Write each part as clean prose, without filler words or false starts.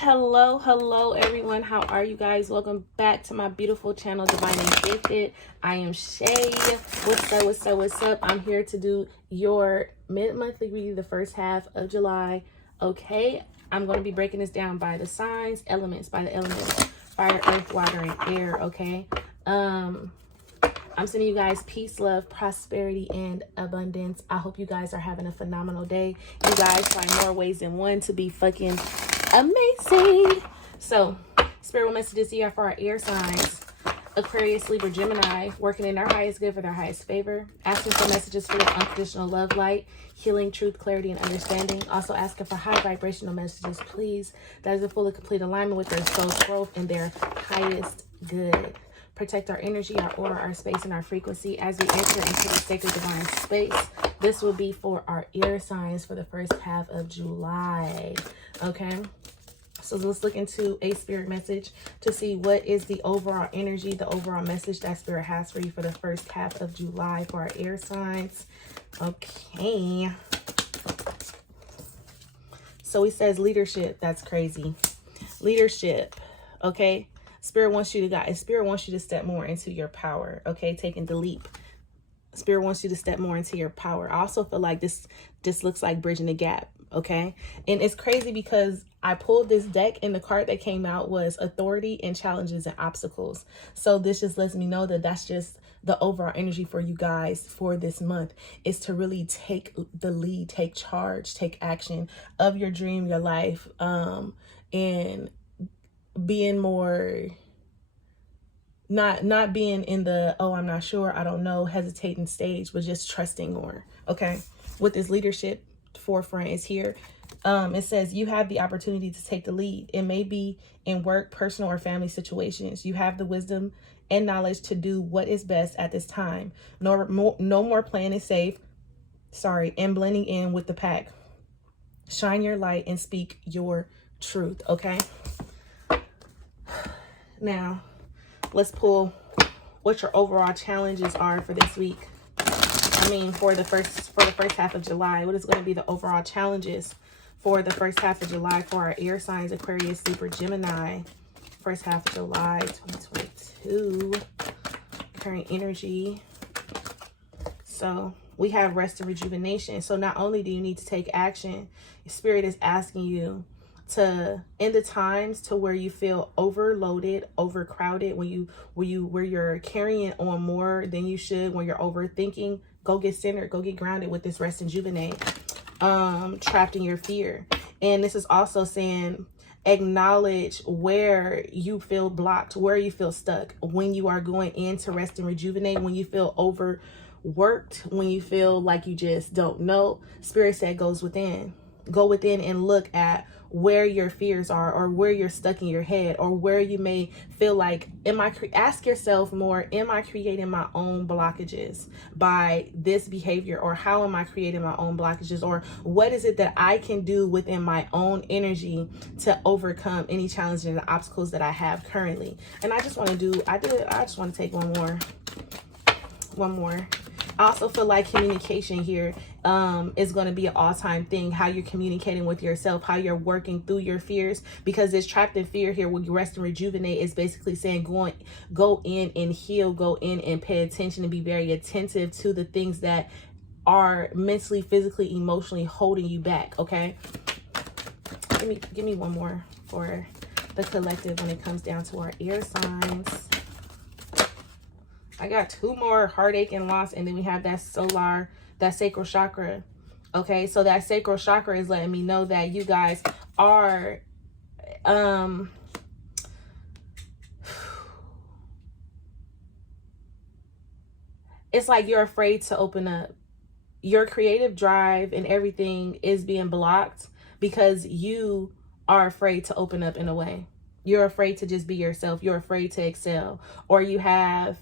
Hello everyone. How are you guys? Welcome back to my beautiful channel, Divine and Gifted. I am Shay. What's up? I'm here to do your mid-monthly reading, the first half of July. Okay, I'm going to be breaking this down by the signs, elements, by the elements, fire, earth, water, and air. Okay. I'm sending you guys peace, love, prosperity, and abundance. I hope you guys are having a phenomenal day. You guys find more ways than one to be fucking amazing. So, spiritual messages here for our air signs: Aquarius, Libra, Gemini, working in their highest good for their highest favor. Asking for messages full of unconditional love, light, healing, truth, clarity, and understanding. Also asking for high vibrational messages, please, that is in full and complete alignment with their soul's growth and their highest good. Protect our energy, our aura, our space, and our frequency as we enter into the sacred divine space. This will be for our air signs for the first half of July. Okay, so let's look into a spirit message to see what is the overall energy, the overall message that spirit has for you for the first half of July for our air signs. Okay, so he says leadership. That's crazy. Leadership. Okay, Spirit wants you to guys. Spirit wants you to step more into your power. Okay, taking the leap. Spirit wants you to step more into your power. I also feel like this looks like bridging the gap. Okay, and it's crazy because I pulled this deck and the card that came out was authority and challenges and obstacles. So this just lets me know that that's just the overall energy for you guys for this month, is to really take the lead, take charge, take action of your dream, your life, and being more, not being in the, oh, I'm not sure, I don't know, hesitating stage, but just trusting more. Okay, with this leadership forefront is here. It says you have the opportunity to take the lead. It may be in work, personal, or family situations. You have the wisdom and knowledge to do what is best at this time. No more playing it safe, and blending in with the pack. Shine your light and speak your truth. Okay, now let's pull what your overall challenges are for this week. I mean, for the first half of July. What is going to be the overall challenges for the first half of July for our air signs: Aquarius, Libra, Gemini. First half of July 2022. Current energy. So we have rest and rejuvenation. So not only do you need to take action, Spirit is asking you to, in the times to where you feel overloaded, overcrowded, where you're carrying on more than you should, when you're overthinking, go get centered, go get grounded with this rest and rejuvenate. Trapped in your fear. And this is also saying acknowledge where you feel blocked, where you feel stuck when you are going in to rest and rejuvenate, when you feel overworked, when you feel like you just don't know. Spirit said goes within. Go within and look at where your fears are, or where you're stuck in your head, or where you may feel like, ask yourself more, am I creating my own blockages by this behavior? Or how am I creating my own blockages? Or what is it that I can do within my own energy to overcome any challenges and obstacles that I have currently? And I just want to I just want to take one more. I also feel like communication here is going to be an all-time thing. How you're communicating with yourself, how you're working through your fears, because this trapped in fear here, when you rest and rejuvenate, is basically saying go in and heal, go in and pay attention and be very attentive to the things that are mentally, physically, emotionally holding you back. Okay, give me one more for the collective when it comes down to our air signs. I got two more: heartache and loss, and then we have that sacral chakra. Okay, so that sacral chakra is letting me know that you guys are it's like you're afraid to open up. Your creative drive and everything is being blocked because you are afraid to open up in a way. You're afraid to just be yourself. You're afraid to excel, or you have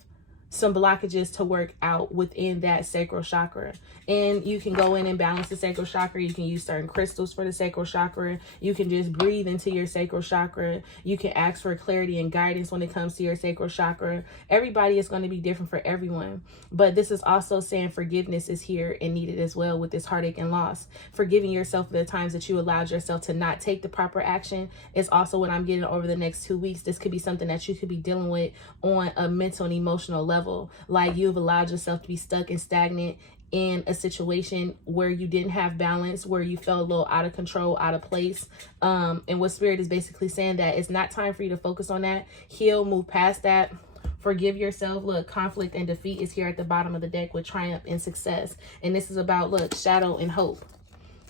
some blockages to work out within that sacral chakra. And you can go in and balance the sacral chakra. You can use certain crystals for the sacral chakra. You can just breathe into your sacral chakra. You can ask for clarity and guidance when it comes to your sacral chakra. Everybody is going to be different for everyone. But this is also saying forgiveness is here and needed as well with this heartache and loss. Forgiving yourself for the times that you allowed yourself to not take the proper action is also what I'm getting over the next 2 weeks. This could be something that you could be dealing with on a mental and emotional level. Like you've allowed yourself to be stuck and stagnant in a situation where you didn't have balance, where you felt a little out of control, out of place. And what Spirit is basically saying that it's not time for you to focus on that. Heal, move past that. Forgive yourself. Look, conflict and defeat is here at the bottom of the deck with triumph and success. And this is about, look, shadow and hope.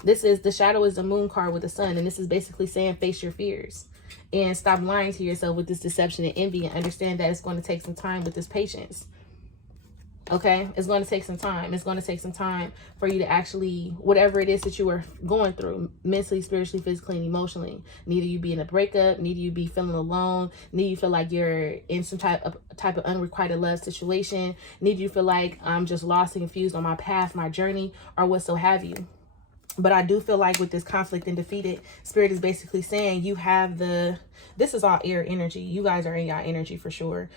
This is, the shadow is the moon card with the sun. And this is basically saying face your fears. And stop lying to yourself with this deception and envy, and understand that it's going to take some time with this patience. Okay, it's going to take some time. It's going to take some time for you to actually, whatever it is that you are going through, mentally, spiritually, physically, and emotionally. Neither you be in a breakup, neither you be feeling alone, neither you feel like you're in some type of unrequited love situation, neither you feel like I'm just lost and confused on my path, my journey, or what so have you. But I do feel like with this conflict and defeated, Spirit is basically saying you have the, this is all air energy. You guys are in y'all energy for sure.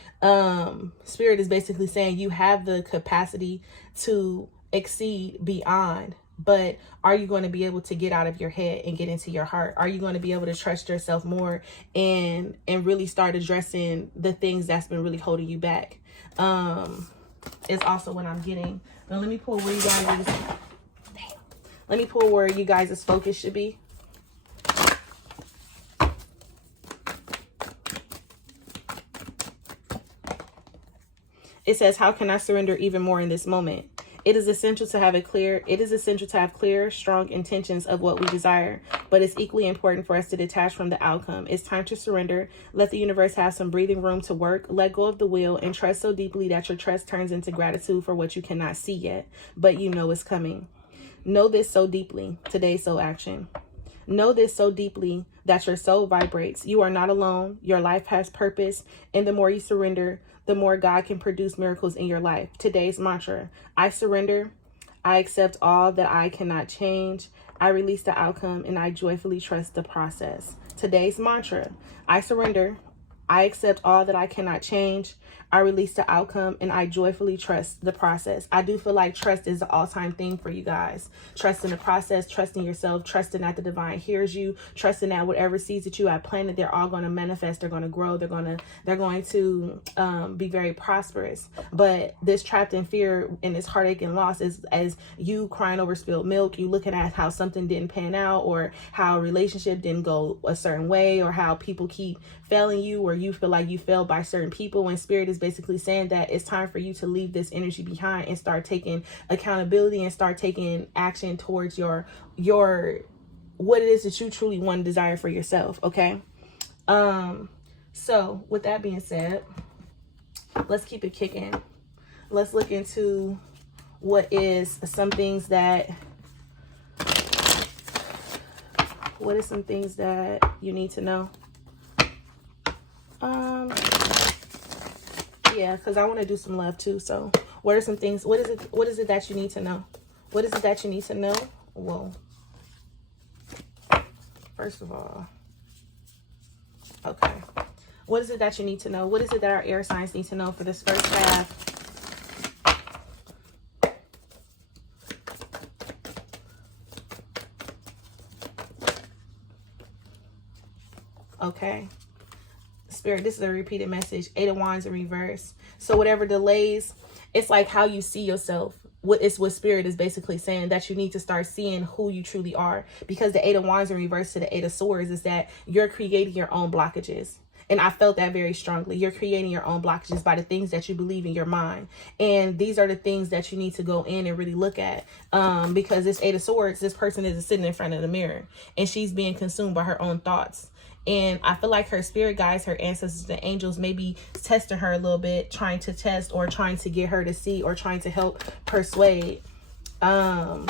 Spirit is basically saying you have the capacity to exceed beyond. But are you going to be able to get out of your head and get into your heart? Are you going to be able to trust yourself more and really start addressing the things that's been really holding you back? Is also what I'm getting. Now let me pull where you guys are. Let me pull where you guys' focus should be. It says, how can I surrender even more in this moment? It is essential to have clear, strong intentions of what we desire, but it's equally important for us to detach from the outcome. It's time to surrender. Let the universe have some breathing room to work. Let go of the will and trust so deeply that your trust turns into gratitude for what you cannot see yet, but you know it's coming. Know this so deeply. Today's soul action. Know this so deeply that your soul vibrates. You are not alone. Your life has purpose. And the more you surrender, the more God can produce miracles in your life. Today's mantra. I surrender. I accept all that I cannot change. I release the outcome and I joyfully trust the process. Today's mantra. I surrender. I accept all that I cannot change. I release the outcome and I joyfully trust the process. I do feel like trust is the all-time thing for you guys. Trusting the process, trusting yourself, trusting that the divine hears you, trusting that whatever seeds that you have planted, they're all going to manifest, they're going to grow, they're going to be very prosperous. But this trapped in fear and this heartache and loss is as you crying over spilled milk, you looking at how something didn't pan out, or how a relationship didn't go a certain way, or how people keep failing you, or you feel like you failed by certain people. When Spirit is basically saying that it's time for you to leave this energy behind and start taking accountability and start taking action towards your what it is that you truly want and desire for yourself. Okay. So with that being said, let's keep it kicking. Let's look into what is some things that, what are some things that you need to know? Yeah, because I want to do some love too. So what are some things, what is it that you need to know? What is it that you need to know? Whoa. First of all, okay. What is it that you need to know? What is it that our air signs need to know for this first half? Okay. Spirit, this is a repeated message. 8 of Wands in reverse. So whatever delays, it's like how you see yourself. What Spirit is basically saying, that you need to start seeing who you truly are. Because the 8 of Wands in reverse to the 8 of Swords is that you're creating your own blockages. And I felt that very strongly. You're creating your own blockages by the things that you believe in your mind. And these are the things that you need to go in and really look at. Because this 8 of Swords, this person is sitting in front of the mirror and she's being consumed by her own thoughts. And I feel like her spirit guides, her ancestors, the angels may be testing her a little bit, trying to test or trying to get her to see or trying to help persuade. Trying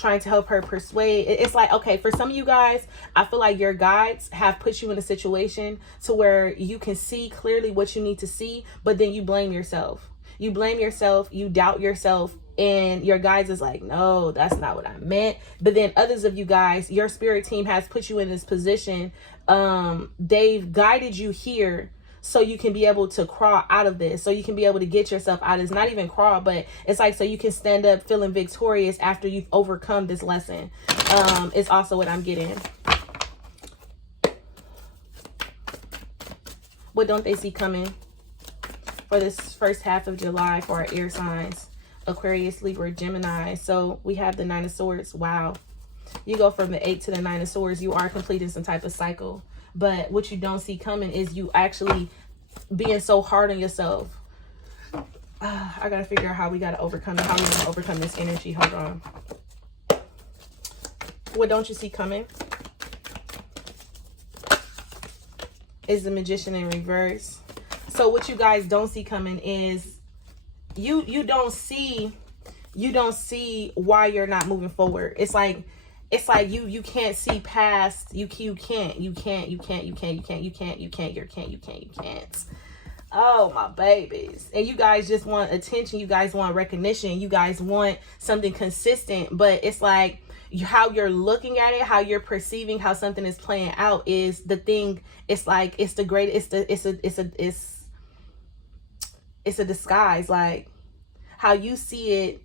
trying to help her persuade. It's like, okay, for some of you guys, I feel like your guides have put you in a situation to where you can see clearly what you need to see, but then you blame yourself. You blame yourself, you doubt yourself, and your guides is like, no, that's not what I meant. But then others of you guys, your spirit team has put you in this position. They've guided you here so you can be able to crawl out of this, so you can be able to get yourself out. It's not even crawl, but it's like so you can stand up feeling victorious after you've overcome this lesson. It's also what I'm getting. What don't they see coming for this first half of July for our air signs? Aquarius, Libra, Gemini. So we have the Nine of Swords. Wow. You go from the 8 to the 9 of Swords. You are completing some type of cycle. But what you don't see coming is you actually being so hard on yourself. I got to figure out how we got to overcome it. How we going to overcome this energy. Hold on. What don't you see coming? Is the Magician in reverse. So what you guys don't see coming is you don't see why you're not moving forward. It's like you can't see past. You can't. Oh, my babies. And you guys just want attention. You guys want recognition. You guys want something consistent. But it's like how you're looking at it, how you're perceiving how something is playing out is the thing. It's like it's the great. It's a disguise. Like how you see it.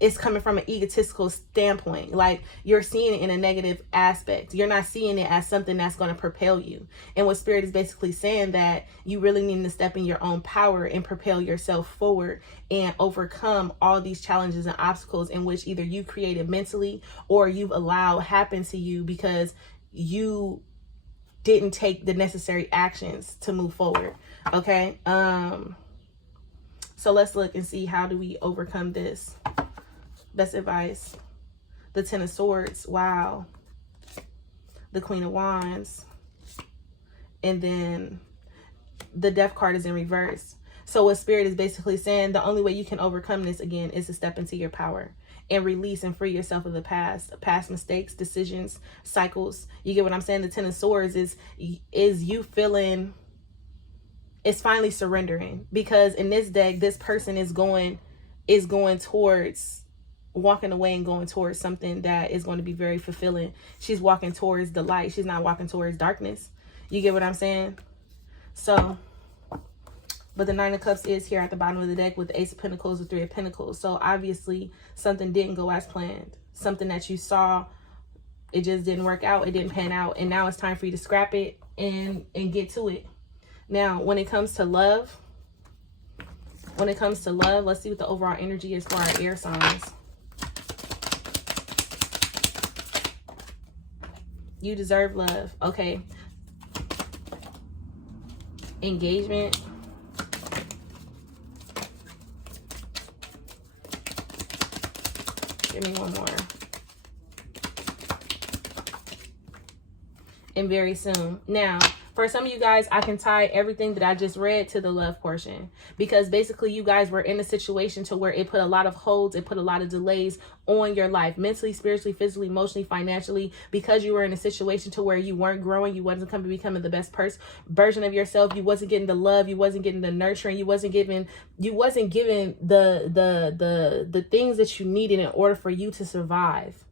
It's coming from an egotistical standpoint. Like you're seeing it in a negative aspect. You're not seeing it as something that's going to propel you. And what Spirit is basically saying that you really need to step in your own power and propel yourself forward and overcome all these challenges and obstacles in which either you created mentally or you've allowed happen to you because you didn't take the necessary actions to move forward. Okay. So let's look and see, how do we overcome this? Best advice. The Ten of Swords. Wow. The Queen of Wands. And then the Death card is in reverse. So what Spirit is basically saying, the only way you can overcome this again is to step into your power and release and free yourself of the past mistakes, decisions, cycles. You get what I'm saying? The Ten of Swords is you feeling, it's finally surrendering, because in this deck, this person is going towards walking away and going towards something that is going to be very fulfilling. She's walking towards the light. She's not walking towards darkness. You get what I'm saying? So, but the Nine of Cups is here at the bottom of the deck with the Ace of Pentacles, the Three of Pentacles. So obviously something didn't go as planned. Something that you saw, it just didn't work out. It didn't pan out. And now it's time for you to scrap it and get to it. Now, when it comes to love, let's see what the overall energy is for our air signs. You deserve love. Okay. Engagement. Give me one more. And very soon. Now, for some of you guys, I can tie everything that I just read to the love portion, because basically you guys were in a situation to where it put a lot of holds, it put a lot of delays on your life, mentally, spiritually, physically, emotionally, financially, because you were in a situation to where you weren't growing, you wasn't becoming the best version of yourself, you wasn't getting the love, you wasn't getting the nurturing, you wasn't given the things that you needed in order for you to survive.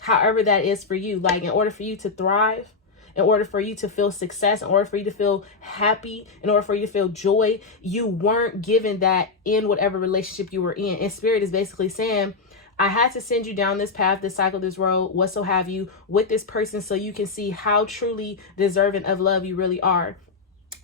However that is for you, like in order for you to thrive, in order for you to feel success, in order for you to feel happy, in order for you to feel joy, you weren't given that in whatever relationship you were in. And Spirit is basically saying, I had to send you down this path, this cycle, this road, what so have you, with this person, so you can see how truly deserving of love you really are.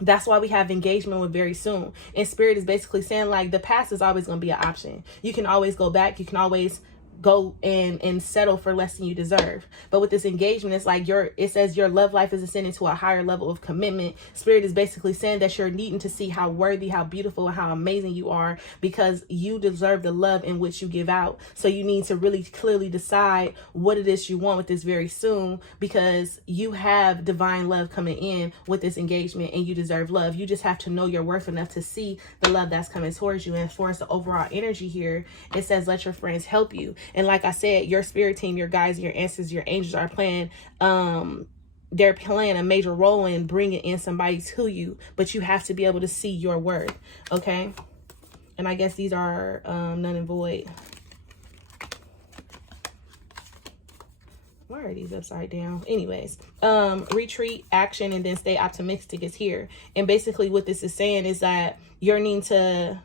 That's why we have engagement with very soon. And Spirit is basically saying, like, the past is always going to be an option. You can always go back. You can always go and settle for less than you deserve. But with this engagement, it's like it says your love life is ascending to a higher level of commitment. Spirit is basically saying that you're needing to see how worthy, how beautiful, and how amazing you are, because you deserve the love in which you give out. So you need to really clearly decide what it is you want with this very soon, because you have divine love coming in with this engagement and you deserve love. You just have to know your worth enough to see the love that's coming towards you. And for us, the overall energy here, it says let your friends help you. And like I said, your spirit team, your guides, your ancestors, your angels are playing, they're playing a major role in bringing in somebody to you, but you have to be able to see your worth, okay? And I guess these are null and void. Why are these upside down? Anyways, retreat, action, and then stay optimistic is here. And basically what this is saying is that you're needing to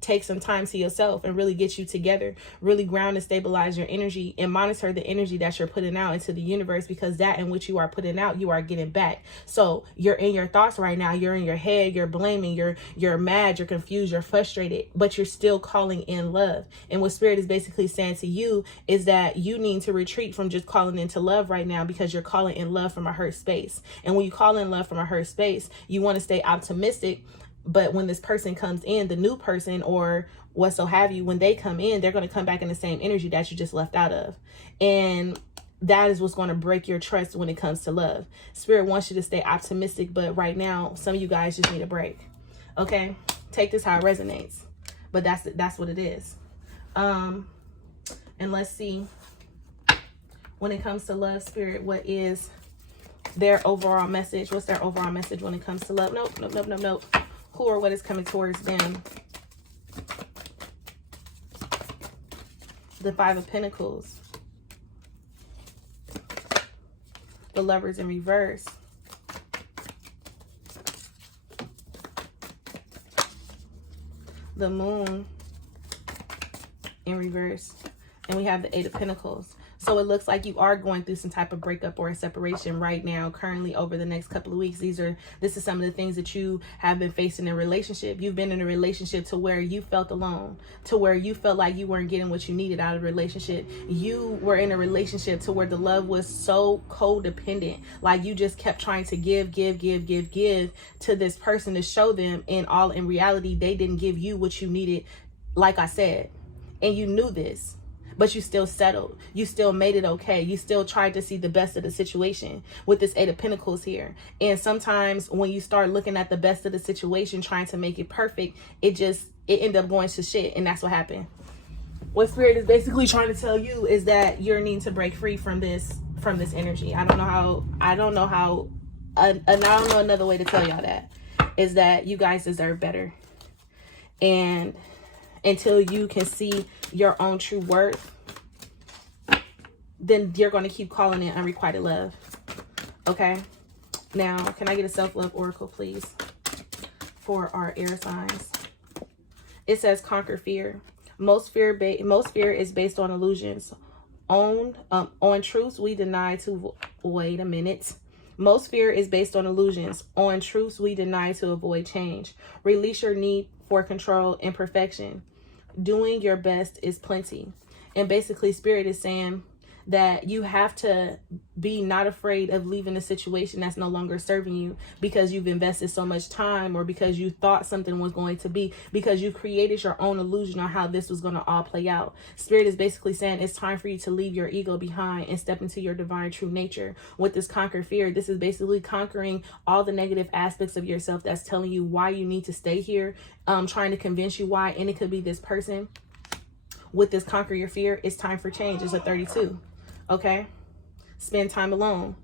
take some time to yourself and really get you together, really ground and stabilize your energy, and monitor the energy that you're putting out into the universe, because that in which you are putting out, you are getting back. So you're in your thoughts right now, you're in your head, you're blaming, you're mad, you're confused, you're frustrated, but you're still calling in love. And what spirit is basically saying to you is that you need to retreat from just calling into love right now, because you're calling in love from a hurt space. And when you call in love from a hurt space, you want to stay optimistic. But when this person comes in, the new person or what so have you, when they come in, they're going to come back in the same energy that you just left out of. And that is what's going to break your trust when it comes to love. Spirit wants you to stay optimistic, but right now, some of you guys just need a break. Okay? Take this how it resonates. But that's what it is. And let's see, when it comes to love, Spirit, what is their overall message? What's their overall message when it comes to love? Nope. Who or what is coming towards them? The Five of Pentacles. The Lovers in reverse. The Moon in reverse. And we have the Eight of Pentacles. So it looks like you are going through some type of breakup or a separation right now, currently, over the next couple of weeks. This is some of the things that you have been facing in a relationship. You've been in a relationship to where you felt alone, to where you felt like you weren't getting what you needed out of a relationship. You were in a relationship to where the love was so codependent. Like you just kept trying to give to this person to show them, and all in reality, they didn't give you what you needed, like I said. And you knew this. But you still settled. You still made it okay. You still tried to see the best of the situation with this Eight of Pentacles here. And sometimes when you start looking at the best of the situation, trying to make it perfect, it ended up going to shit. And that's what happened. What Spirit is basically trying to tell you is that you're needing to break free from this energy. I don't know another way to tell y'all that, is that you guys deserve better. And until you can see your own true worth, then you're going to keep calling in unrequited love. Okay? Now, can I get a self-love oracle, please, for our air signs? It says, conquer fear. Most fear is based on illusions. On truths we deny to... Wait a minute. Most fear is based on illusions. On truths we deny to avoid change. Release your need for control and perfection. Doing your best is plenty. And basically, Spirit is saying that you have to be not afraid of leaving a situation that's no longer serving you, because you've invested so much time, or because you thought something was going to be, because you created your own illusion on how this was going to all play out. Spirit is basically saying it's time for you to leave your ego behind and step into your divine true nature. With this conquer fear, this is basically conquering all the negative aspects of yourself that's telling you why you need to stay here, trying to convince you why, and it could be this person. With this conquer your fear, it's time for change. It's a 32. Okay? Spend time alone.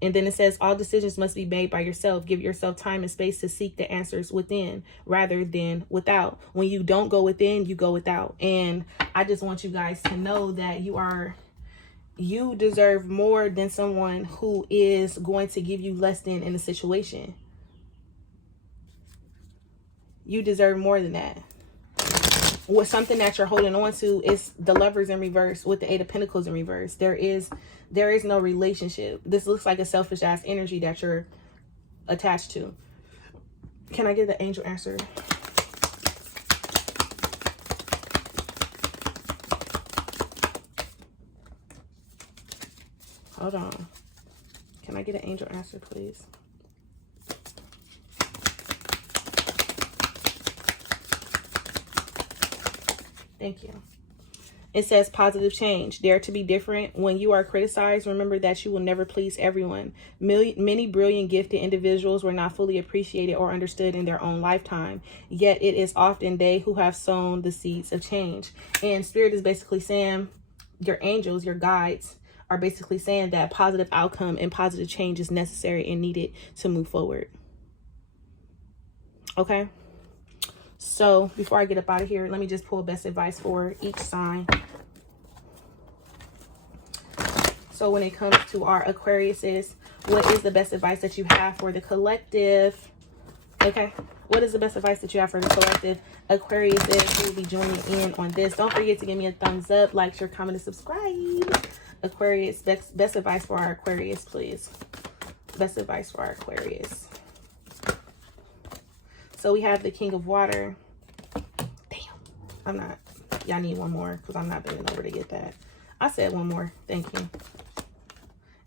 And then it says all decisions must be made by yourself. Give yourself time and space to seek the answers within rather than without. When you don't go within, you go without. And I just want you guys to know that you deserve more than someone who is going to give you less than in a situation. You deserve more than that. With something that you're holding on to is the Lovers in reverse with the Eight of Pentacles in reverse. There is no relationship. This looks like a selfish ass energy that you're attached to. Can I get the angel answer? Hold on. Can I get an angel answer, please? Thank you. It says positive change. Dare to be different. When you are criticized, remember that you will never please everyone. Many brilliant, gifted individuals were not fully appreciated or understood in their own lifetime. Yet it is often they who have sown the seeds of change. And Spirit is basically saying, your angels, your guides, are basically saying that positive outcome and positive change is necessary and needed to move forward. Okay? So before I get up out of here, let me just pull best advice for each sign. So when it comes to our Aquariuses, what is the best advice that you have for the collective? Okay, what is the best advice that you have for the collective Aquariuses who will be joining in on this? Don't forget to give me a thumbs up, like, share, comment, and subscribe. Aquarius, best advice for our Aquarius, please. Best advice for our Aquarius. So we have the King of Water. Damn, I'm not. Y'all need one more because I'm not bending over to get that. I said one more. Thank you.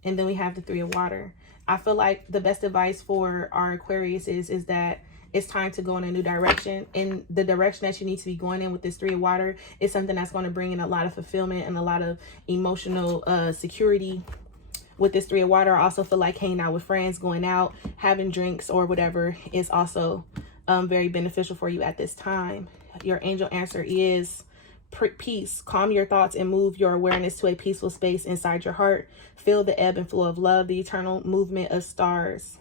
And then we have the Three of Water. I feel like the best advice for our Aquarius is that it's time to go in a new direction. And the direction that you need to be going in with this Three of Water is something that's going to bring in a lot of fulfillment and a lot of emotional security. With this Three of Water, I also feel like hanging out with friends, going out, having drinks or whatever is also very beneficial for you at this time. Your angel answer is peace. Calm your thoughts and move your awareness to a peaceful space inside your heart. Feel the ebb and flow of love, the eternal movement of stars.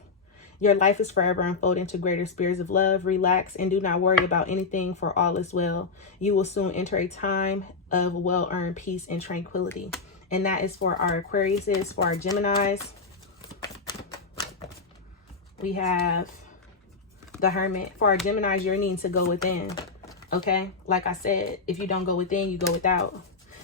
Your life is forever unfolding to greater spheres of love. Relax and do not worry about anything, for all is well. You will soon enter a time of well-earned peace and tranquility. And that is for our Aquariuses. For our Geminis, we have the Hermit. For our Geminis, you're needing to go within. Okay, like I said, if you don't go within, you go without.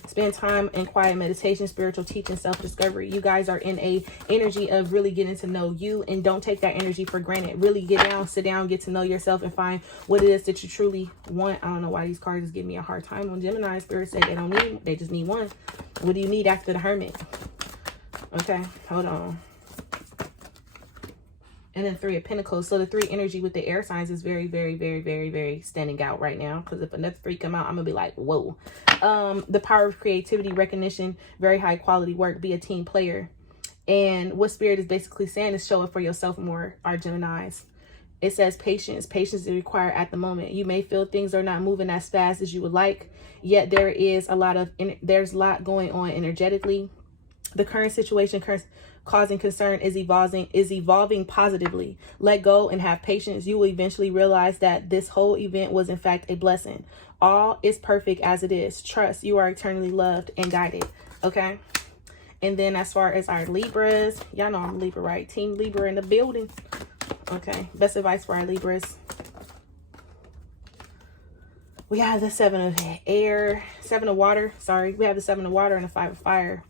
Spend time in quiet meditation, spiritual teaching, self-discovery. You guys are in a energy of really getting to know you, and don't take that energy for granted. Really get down, sit down, get to know yourself and find what it is that you truly want. I don't know why these cards is giving me a hard time on Gemini. Spirit said they don't need, they just need one. What do you need after the Hermit? Okay, hold on. And then Three of Pentacles. So the three energy with the air signs is very, very, very, very, very standing out right now. Because if another three come out, I'm going to be like, whoa. The power of creativity, recognition, very high quality work. Be a team player. And what Spirit is basically saying is show up for yourself more, our Geminis. It says patience. Patience is required at the moment. You may feel things are not moving as fast as you would like. Yet there is there's a lot going on energetically. The current situation causing concern is evolving positively. Let go and have patience. You will eventually realize that this whole event was in fact a blessing. All is perfect as it is. Trust, you are eternally loved and guided. Okay. And then as far as our Libras, y'all know I'm a Libra, right? Team Libra in the building. Okay. Best advice for our Libras. We have the Seven of Water. Sorry. We have the Seven of Water and the Five of Fire.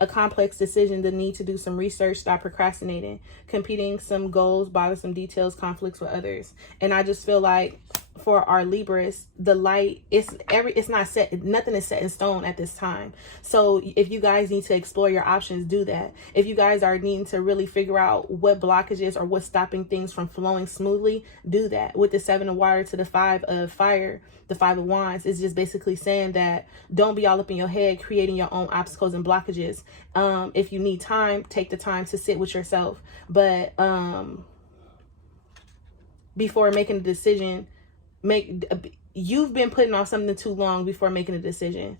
A complex decision, the need to do some research, stop procrastinating, competing some goals, bothersome details, conflicts with others. And I just feel like for our Libras, the light, it's not set, nothing is set in stone at this time. So if you guys need to explore your options, do that. If you guys are needing to really figure out what blockages or what's stopping things from flowing smoothly, do that. With the Seven of Water to the Five of Fire, the Five of Wands is just basically saying that don't be all up in your head creating your own obstacles and blockages. If you need time, take the time to sit with yourself. But before making a decision, you've been putting off something too long before making a decision.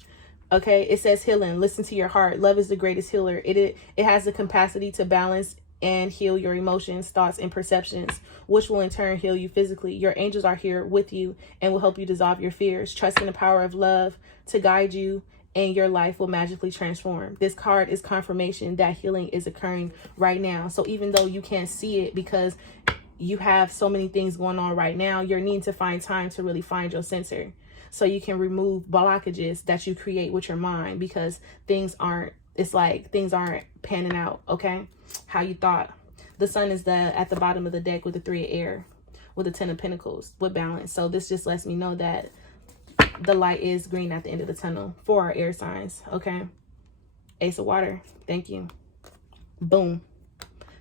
Okay, it says healing. Listen to your heart. Love is the greatest healer. It has the capacity to balance and heal your emotions, thoughts, and perceptions, which will in turn heal you physically. Your angels are here with you and will help you dissolve your fears. Trust in the power of love to guide you, and your life will magically transform. This card is confirmation that healing is occurring right now. So even though you can't see it because you have so many things going on right now, you're needing to find time to really find your center so you can remove blockages that you create with your mind, because things aren't panning out, okay, how you thought. The Sun is at the bottom of the deck with the Three of Air, with the Ten of Pentacles, with balance. So this just lets me know that the light is green at the end of the tunnel for our air signs, okay? Ace of Water, thank you. Boom.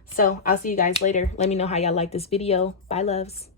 So I'll see you guys later. Let me know how y'all like this video. Bye, loves.